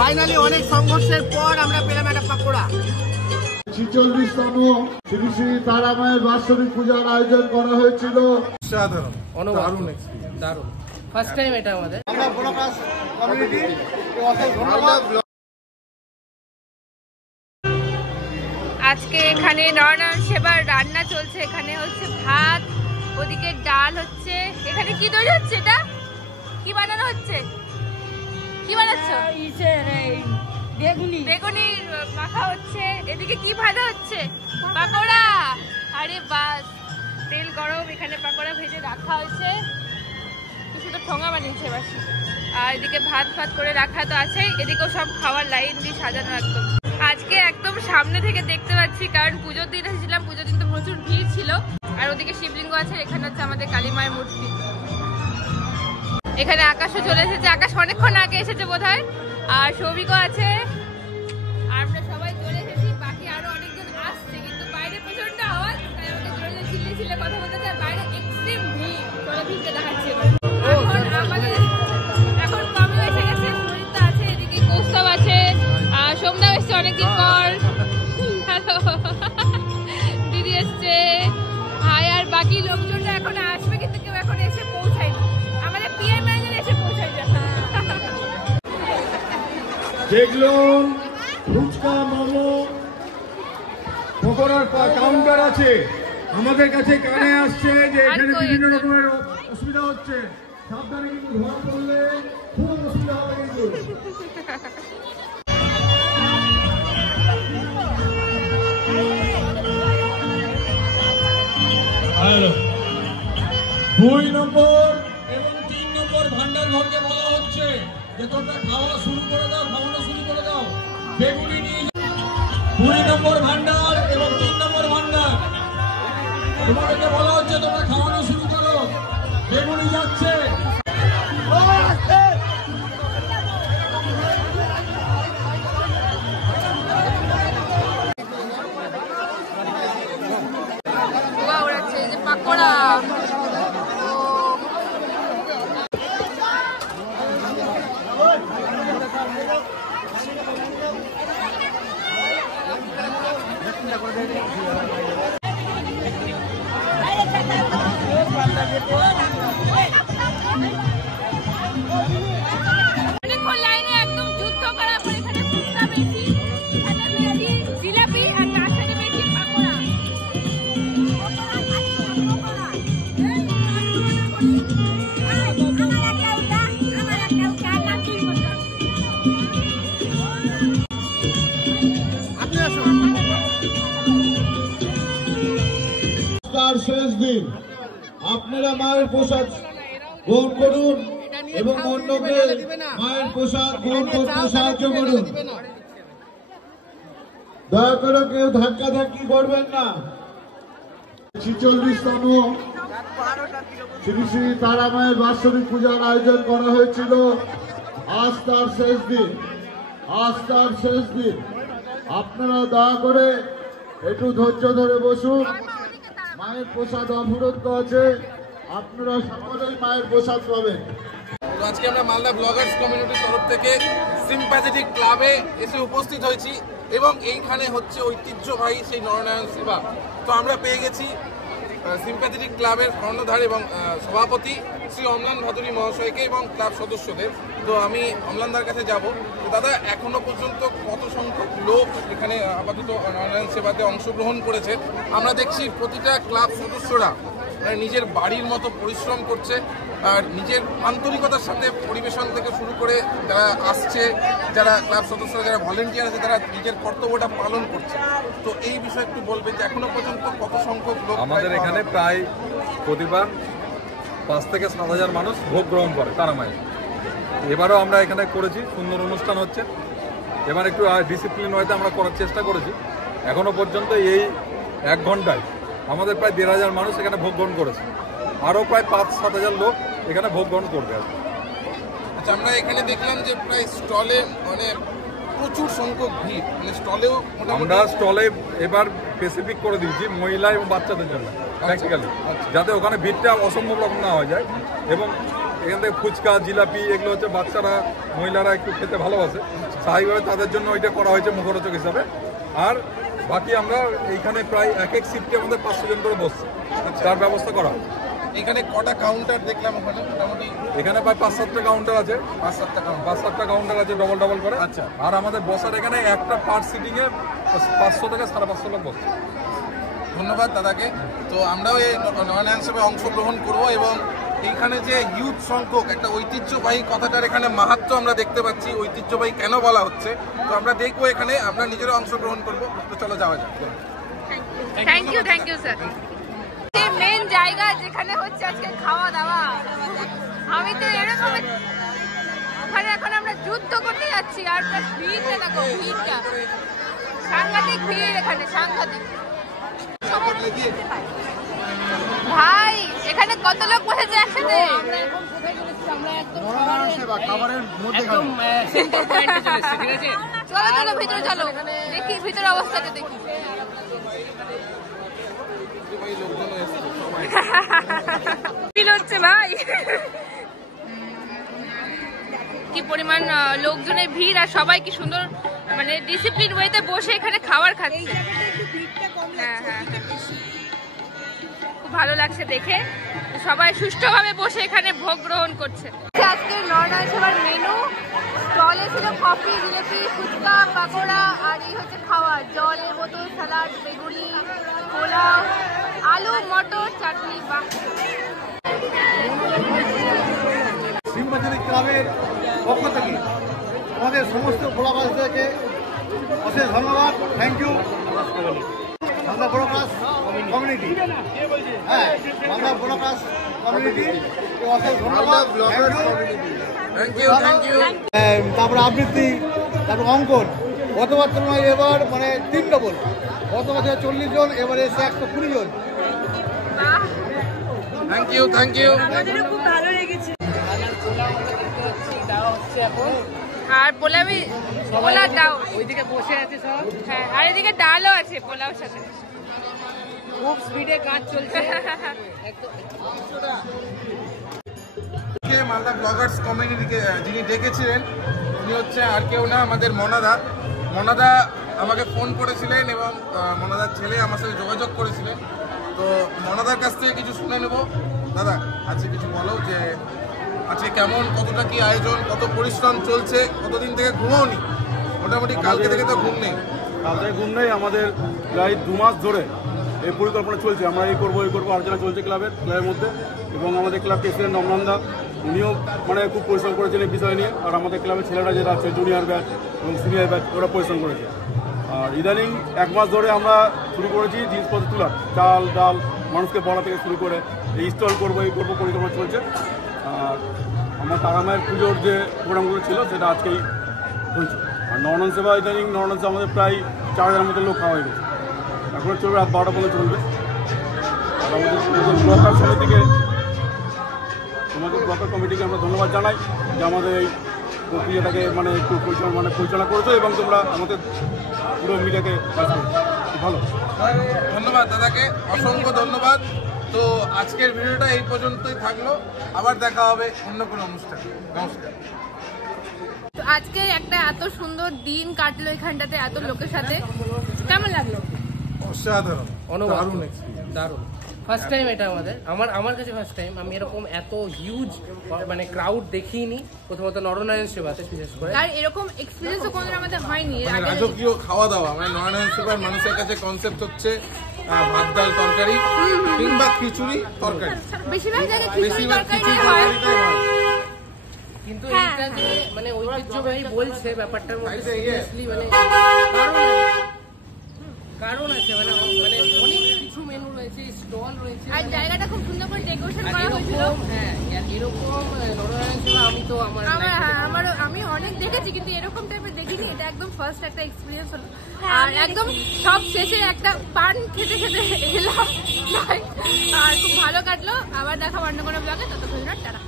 Finally অনেক সংঘর্ষের পর আমরা পেলাম একটা পাকোড়া। 46তম শ্রী শ্রী তারা মায়ের বাৎসরিক পূজার আয়োজন করা হয়েছিল। দারুণ দারুণ, ফার্স্ট টাইম এটা আমাদের। আজকে এখানে নরনারায়ণ সেবার রান্না চলছে। এখানে হচ্ছে ভাত, ওদিকে ডাল হচ্ছে। এখানে কি তৈরি হচ্ছে? এটা কি বানানো হচ্ছে? কি বানাচ্ছ? বেগুনি বেগুনি মাখা হচ্ছে। এদিকে কি ভাজা হচ্ছে? পাকোড়া। আরে বাস, তেল গরম, এখানে পাকোড়া ভেজে রাখা হয়েছে। কিছু তো ঠোঙা বানিয়েছে বাসি। আর এদিকে ভাত ভাত করে রাখা তো আছেই। এদিকেও সব খাওয়ার লাইন দিয়ে সাজানো একদম। আজকে একদম সামনে থেকে দেখতে পাচ্ছি, কারণ পুজোর দিন এসেছিলাম। পুজোর দিন তো প্রচুর ভিড় ছিল। আর ওদিকে শিবলিঙ্গ আছে, এখানে হচ্ছে আমাদের কালী মায়ের মূর্তি। এখানে আকাশও চলে এসেছে। আকাশ অনেকক্ষণ আগে এসেছে বোধহয়। আর সৌভিকও আছে। আর আমরা সবাই চলে এসেছি। বাকি আরো অনেকজন আসছে, কিন্তু বাইরে প্রচন্ড আওয়াজ, তাই আমাকে জোরে চিল্লে চিল্লে কথা বলতে চাই। বাইরে এক্সট্রিম ভিড়, চলে ভিড়কে দেখাচ্ছে। এখন কমে এসে গেছে। সুরিতা আছে, এদিকে কৌস্তব আছে, সোমনাও এসছে অনেকদিন পর। দিদি এসছে, ভাই, আর বাকি লোকজনটা এখন আসবে, কিন্তু কেউ এখন এসে পৌঁছায়নি। আমাদের পিআই ম্যানেজার এসে পৌঁছায় যাবে। দেখলুন ফুচকা, মোমো, পকোড়ার কাউন্টার আছে। আমাদের কাছে কানে আসছে যে এখানে বিভিন্ন রকমের অসুবিধা হচ্ছে। সাবধানে, কিন্তু ধরা পড়লে খুব অসুবিধা হবে কিন্তু। 2 নম্বর এবং 3 নম্বর ভান্ডার ঘরকে বলা হচ্ছে যে তোমরা খাওয়া শুরু করে দাও, খাওয়ানো শুরু করে দাও। বেগুনি নিয়ে 2 নম্বর ভান্ডার এবং 3 নম্বর ভান্ডার, তোমাদেরকে বলা হচ্ছে তোমরা খাওয়ানো শুরু করো। বেগুনি যাচ্ছে। পাকোড়া অনেকক্ষণ লাইনে একদম যুদ্ধ করার পর এখানে ফুচকা পেয়েছি, এখানে পেয়েছি জিলাপি, আর তার সাথে পেয়েছি পাকোড়া। শেষ দিন আপনারা মায়ের প্রসাদ গ্রহণ করুন এবং অন্যকে মায়ের প্রসাদ গ্রহণ করতে সাহায্য করুন। দয়া করে কেউ ধাক্কা ধাক্কি করবেন না। 46তম শ্রী শ্রী তারা মায়ের বাৎসরিক পূজার আয়োজন করা হয়েছিল। আজ তার শেষ দিন, আজ তার শেষ দিন। আপনারা দয়া করে একটু ধৈর্য ধরে বসুন। মায়ের প্রসাদ অবরুদ্ধ আছে, আপনারা সকলেই মায়ের প্রসাদ পাবেন। তো আজকে আমরা মালদা ব্লগার্স কমিউনিটির তরফ থেকে সিম্প্যাথেটিক ক্লাবে এসে উপস্থিত হয়েছি এবং এইখানে হচ্ছে ঐতিহ্যবাহী সেই নরনারায়ণ সেবা। তো আমরা পেয়ে গেছি সিম্প্যাথেটিক ক্লাবের কর্ণধার এবং সভাপতি শ্রী অম্লান ভাদুরী মহাশয়কে এবং ক্লাব সদস্যদের। তো আমি অম্লানদার কাছে যাব। তো দাদা, এখনো পর্যন্ত কত সংখ্যক লোক এখানে আপাতত নরনারায়ণ সেবাতে অংশগ্রহণ করেছে? আমরা দেখছি প্রতিটা ক্লাব সদস্যরা নিজের বাড়ির মতো পরিশ্রম করছে, আর নিজের আন্তরিকতার সাথে পরিবেশন থেকে শুরু করে যারা আসছে, যারা ক্লাব সদস্যরা, যারা ভলেন্টিয়ার আছে, তারা নিজের কর্তব্যটা পালন করছে। তো এই বিষয়ে একটু বলবেন যে এখনো পর্যন্ত কত সংখ্যক লোক? আমাদের এখানে প্রায় প্রতিবার 5 থেকে 7,000 মানুষ ভোগ গ্রহণ করে তারা মায়ের। এবারও আমরা এখানে করেছি, সুন্দর অনুষ্ঠান হচ্ছে। এবার একটু ডিসিপ্লিন হয়তো আমরা করার চেষ্টা করেছি। এখনো পর্যন্ত এই 1 ঘন্টায় আমাদের প্রায় 1,500 মানুষ এখানে ভোগ গ্রহণ করেছে। আরও প্রায় 5-7,000 লোক এখানে ভোগ গ্রহণ করবে। আচ্ছা, আমরা এখানে দেখলাম যে প্রায় স্টলে মানে প্রচুর সংখ্যক ভিড়, মানে স্টলেও আমরা স্টলে এবার স্পেসিফিক করে দিয়েছি মহিলা এবং বাচ্চাদের জন্য প্র্যাকটিক্যালি, যাতে ওখানে ভিড়টা অসম্ভব রকম না হয়ে যায়। এবং এখান থেকে ফুচকা জিলাপি এগুলো হচ্ছে বাচ্চারা মহিলারা একটু খেতে ভালোবাসে, স্বাভাবিকভাবে তাদের জন্য ওইটা করা হয়েছে মুখরোচক হিসাবে। আর বাকি আমরা এইখানে প্রায় এক এক শিফটে আমাদের 500 জন করে বসছে, তার ব্যবস্থা করা। এখানে কটা কাউন্টার দেখলাম ওখানে মোটামুটি? এখানে প্রায় 5-7টা কাউন্টার আছে, 5-7টা কাউন্টার আছে ডবল করে। আচ্ছা। আর আমাদের বসার এখানে একটা পার সিটিংয়ে 500 থেকে 550 লোক বসছে। ধন্যবাদ দাদাকে। তো আমরাও এই নরনারায়ণ সেবায় অংশগ্রহণ করব এবং এইখানে যে হিউজ সংখ্যক একটা ঐতিহ্যবাহী কথাটার এখানে মাহাত্ম্য আমরা দেখতে পাচ্ছি, ঐতিহ্যবাহী কেন বলা হচ্ছে তো আমরা দেখবো এখানে, আমরা নিজেরা অংশগ্রহণ করব। তো চলো যাওয়া যাক। Thank you sir. মেন জায়গা যেখানে হচ্ছে আজকে খাওয়া দাওয়া, আমি তো এরকম ওখানে এখন আমরা যুদ্ধ করতে যাচ্ছি। আর ভিড়টা দেখো, ভিড়টা সাংঘাতিক ভিড় এখানে, সাংঘাতিক ভাই। এখানে কত লোক বসেছে একসাথে? চলো চলো ভিতরে চলো, দেখি ভিতরে অবস্থাটা দেখি। হচ্ছে ভাই কি পরিমাণ লোকজনের ভিড়, আর সবাই কি সুন্দর মানে ডিসিপ্লিন ওয়েতে বসে এখানে খাবার খাচ্ছে। হ্যাঁ, খুব ভালো লাগছে দেখে, সবাই সুষ্ঠুভাবে বসে এখানে ভোগ গ্রহণ করছে। আজকে নরনারায়ণ সেবার মেনু স্টলে ছিল কফি, জিলেপি, ফুচকা, পাকোড়া, আর এই হচ্ছে খাওয়ার জলের বোতল, স্যালাড, বেগুনি, পোলাও, আলু, মটর, চাটনি। সিম্পাথেটিক ক্লাবের পক্ষ থেকে আমাদের সমস্ত ভোলাবাসীদেরকে অশেষ ধন্যবাদ, thank you. Bangla broadcast community, হ্যাঁ বাংলা ব্রডকাস্ট কমিউনিটি অশেষ ধন্যবাদ, থ্যাংক ইউ। তারপরে আবৃত্তি, তারপর অঙ্কন, গতবার তুলনায় এবার মানে 3 ডবল। গত বছর 40 জন, এবারে এসে 120 জন। Thank you. খুব ভালো লেগেছে। আর পোলা ডাল ওইদিকে বসে আছে সব, হ্যাঁ, আর এদিকে ডালও আছে পোলাও সাথে। খুব স্পিডে কাজ চলছে। মালদা ব্লগার্স কমিউনিটিকে যিনি ডেকেছিলেন উনি হচ্ছে আর কেউ না, আমাদের মনাদা আমাকে ফোন করেছিলেন এবং মনাদার ছেলে আমার সাথে যোগাযোগ করেছিলেন। তো মনাদার কাছ থেকে কিছু শুনে নেব। দাদা আজকে কিছু বলো যে আজকে কেমন, কতটা কি আয়োজন, কত পরিশ্রম চলছে, কতদিন থেকে ঘুমাওনি? মোটামুটি কালকে থেকে তো ঘুম নেই। কালকে ঘুম নেই, আমাদের প্রায় 2 মাস ধরে এই পরিকল্পনা চলছে, আমরা এই করবো আলোচনা চলছে ক্লাবের মধ্যে। এবং আমাদের ক্লাব প্রেসিডেন্ট অমরান্দা উনিও মানে খুব পরিশ্রম করেছেন এই বিষয় নিয়ে। আর আমাদের ক্লাবের ছেলেরা যেটা আছে জুনিয়র ব্যাচ এবং সিনিয়র ব্যাচ, ওরা পরিশ্রম করেছে। আর ইদানিং 1 মাস ধরে আমরা শুরু করেছি জিনিসপত্র তোলার, চাল ডাল মানুষকে বলা থেকে শুরু করে এই স্টল করবো পরিকল্পনা চলছে। আর আমার তারামায়ের পুজোর যে প্রোগ্রামগুলো ছিল সেটা আজকেই হয়েছে। আর নরনারায়ণ সেবা ইদানিং নরনারায়ণ সেবা আমাদের প্রায় 4000 মতো লোক খাওয়া হয়ে গেছে, এখন চলবে রাত 12টা পর্যন্ত চলবে। আর আমাদের ব্লকার সমিতিকে, তোমাদের ব্লকার কমিটিকে আমরা ধন্যবাদ জানাই যে আমাদের এই প্রক্রিয়াটাকে মানে একটু পরিচালনা করেছো এবং তোমরা আমাদের পুরো মিডিয়াকে কাজ করছো, ভালো। ধন্যবাদ দাদাকে, অসংখ্য ধন্যবাদ। তো আজকের ভিডিওটা এই পর্যন্তই থাকলো, আবার দেখা হবে অন্য কোনো অনুষ্ঠানে। নমস্কার। তো আজকে একটা এত সুন্দর দিন কাটলো এখানটাতে এত লোকের সাথে, কেমন লাগলো? অসাধারণ, দারুণ এক্সপিরিয়েন্স, দারুণ। ফার্স্ট টাইম এটা আমার কাছে ফার্স্ট টাইম। আমি এরকম এত হিউজ মানে ক্রাউড দেখিনি, প্রথমত নরনারায়ণ সেবাতে বিশেষ করে। আর এরকম এক্সপেরিয়েন্সও কোনোদিন আমাদের হয়নি। রাজকীয় খাওয়া দাওয়া, মানে নরনারায়ণ সেবার মানুষের কাছে কনসেপ্ট হচ্ছে ভাত ডাল তরকারি কিংবা খিচুড়ি তরকারি, বেশিরভাগ জায়গায় খিচুড়ি তরকারি হয়। কিন্তু এইটা যে মানে ঐতিহ্যবাহী বলছে ব্যাপারটার মধ্যে সিরিয়াসলি মানে কারণ আছে, মানে অনেক কিছু মেনু রয়েছে, স্টল রয়েছে, আর জায়গাটা খুব সুন্দর করে ডেকোরেশন করা হয়েছিল। হ্যাঁ, এরকম নরনারায়ণ সেবা আমি তো আমি অনেক দেখেছি কিন্তু এরকম টাইপের দেখিনি। এটা একদম ফার্স্ট একটা এক্সপিরিয়েন্স হলো। আর একদম সব শেষে একটা পান খেতে এলাম, আর খুব ভালো কাটলো। আবার দেখা অন্য কোনো ব্লগে, ততক্ষণ টাটা।